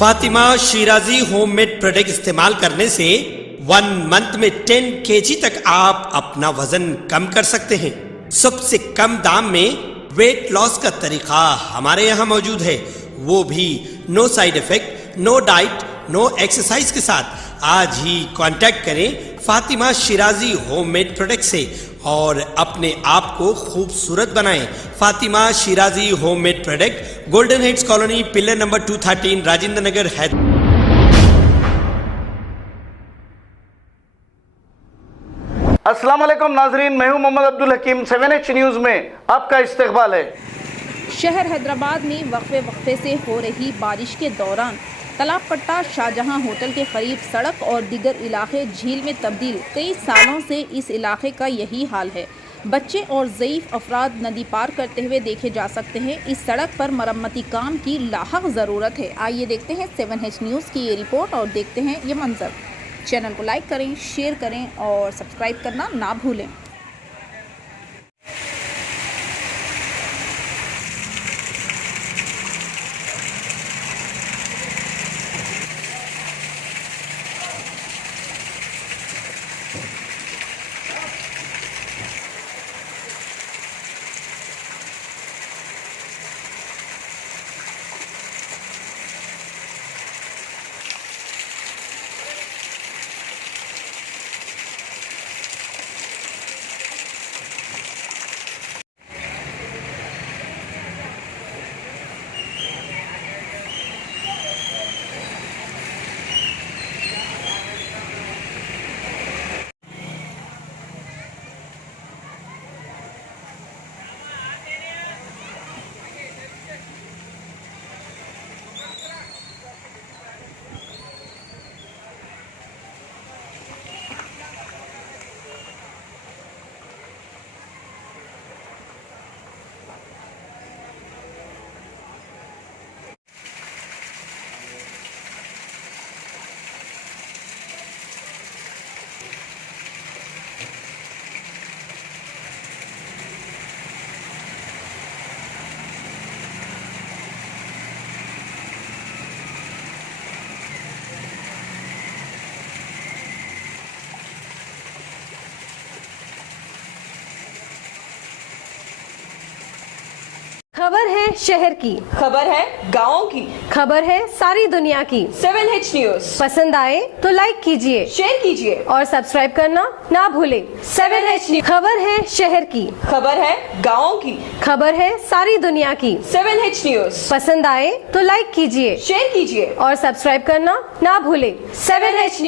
Fatima Shirazi homemade product इस्तेमाल करने से 1 मंथ में 10 kg तक आप अपना वजन कम कर सकते हैं। सबसे कम दाम में वेट लॉस का तरीका हमारे यहाँ मौजूद है, वो भी no side effect, no diet, no exercise के साथ। आज ही कांटेक्ट करें फातिमा शिराजी होममेड प्रोडक्ट से और अपने आप को खूबसूरत बनाएं। Fatima Shirazi homemade product, golden heads colony, pillar number 213, Rajendra Nagar, Hyderabad. अस्सलाम वालेकुम नाजरीन, मैं हूं मोहम्मद अब्दुल हकीम। 7H न्यूज़ में आपका इस्तकबाल है। शहर हैदराबाद में वक्फे से हो रही बारिश के दौरान तालाब पट्टा शाहजहां होटल के करीब सड़क और दीगर इलाके झील में तब्दील। कई सालों से इस इलाके का यही हाल है। बच्चे और ज़ईफ़ अफराद नदी पार करते हुए देखे जा सकते हैं। इस सड़क पर मरम्मती काम की लाहक ज़रूरत है। आइए देखते हैं 7H न्यूज़ की ये रिपोर्ट और देखते हैं ये मंजर। चैनल को लाइक करें, शेयर करें और सब्सक्राइब करना ना भूलें। खबर है शहर की, खबर है गाँव की, खबर है सारी दुनिया की। 7H न्यूज़ पसंद आए तो लाइक कीजिए, शेयर कीजिए और सब्सक्राइब करना ना भूलें। 7H न्यूज़, खबर है शहर की, खबर है गाँव की, खबर है सारी दुनिया की। 7H न्यूज़, पसंद आए तो लाइक कीजिए, शेयर कीजिए और सब्सक्राइब करना ना भूलें। 7H